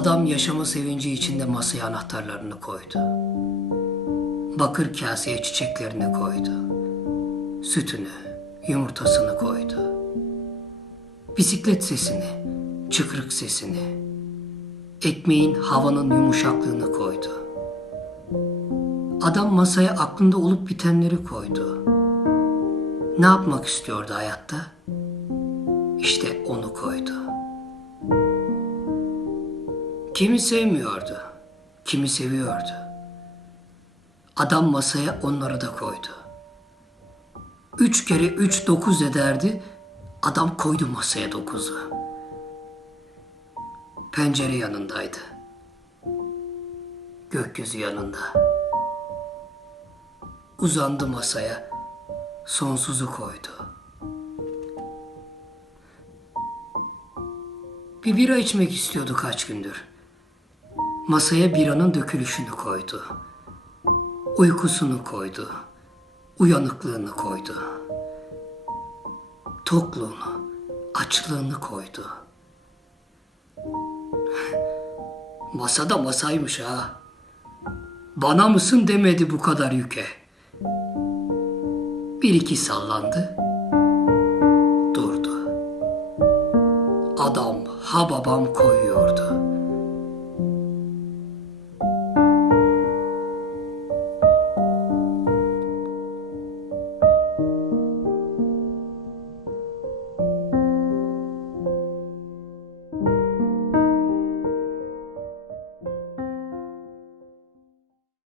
Adam yaşama sevinci içinde masaya anahtarlarını koydu. Bakır kaseye çiçeklerini koydu. Sütünü, yumurtasını koydu. Bisiklet sesini, çıkrık sesini, ekmeğin havanın yumuşaklığını koydu. Adam masaya aklında olup bitenleri koydu. Ne yapmak istiyordu hayatta? İşte onu koydu. Kimi sevmiyordu, kimi seviyordu. Adam masaya onları da koydu. Üç kere üç dokuz ederdi, adam koydu masaya dokuzu. Pencere yanındaydı. Gökyüzü yanında. Uzandı masaya, sonsuzu koydu. Bir bira içmek istiyordu kaç gündür. Masaya biranın dökülüşünü koydu. Uykusunu koydu. Uyanıklığını koydu. Tokluğunu, açlığını koydu. Masada masaymış ha. Bana mısın demedi bu kadar yüke. Bir iki sallandı. Durdu. Adam ha babam koyuyordu.